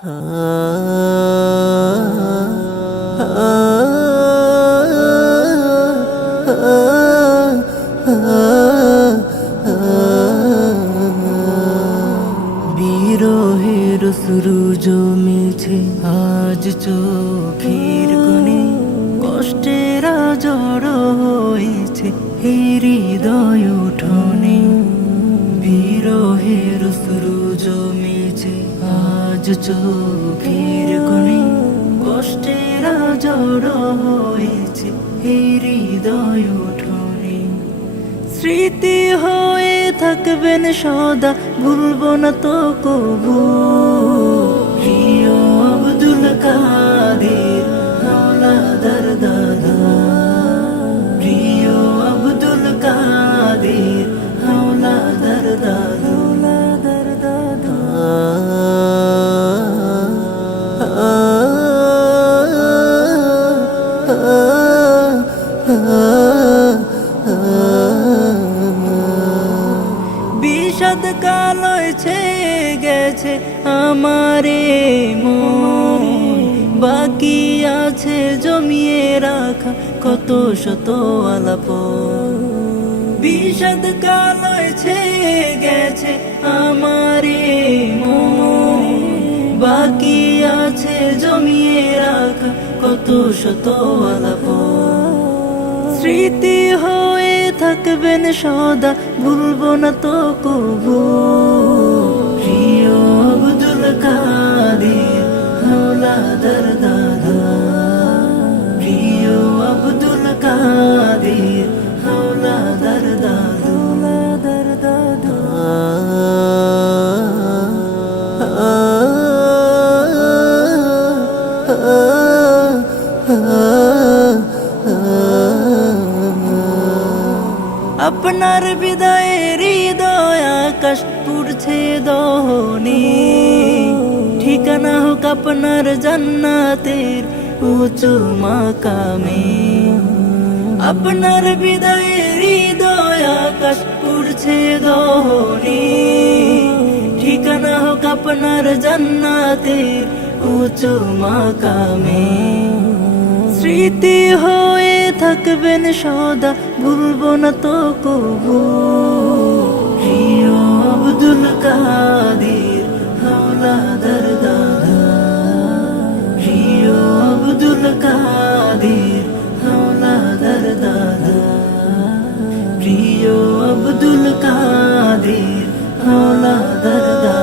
বিরহের শুরু জমেছে আজ চোখের কোণে কষ্টের জড় হয়েছে হৃদয় চোখের কোণে কষ্টের জড় হয়েছে হৃদয় উঠোনে। স্মৃতি হয়ে থাকবেন সদা, ভুলব না তো কবু। প্রিয় আব্দুল কাদের বিষাদ কালছে গেছে আমারে মন। বাকি আছে জমিয়ে রাখা কত শত আলাপ। বিষাদ কালছে গেছে আমারে মন। বাকি আছে জমিয়ে রাখা কত শত আলাপ। স্মৃতি হয়ে থাকবেন সদা ভুলব না তো কবু। আপনার বিদায়ের হৃদয় আকাশ পুড়ছে দহনে ঠিকানা হোক আপনার জান্নাতের উঁচু মাকামে আপনার বিদায়ের হৃদয় আকাশ পুড়ছে দহনে ঠিকানা হোক আপনার জান্নাতের উঁচু মাকামে স্মৃতি হয়ে থাকবেন সদা, ভুলব না তো কবু। প্রিয় আব্দুল কাদির হাওলাদার দাদা প্রিয় আব্দুল কাদির হাওলাদার দাদা প্রিয় আব্দুল কাদির হাওলাদার দাদা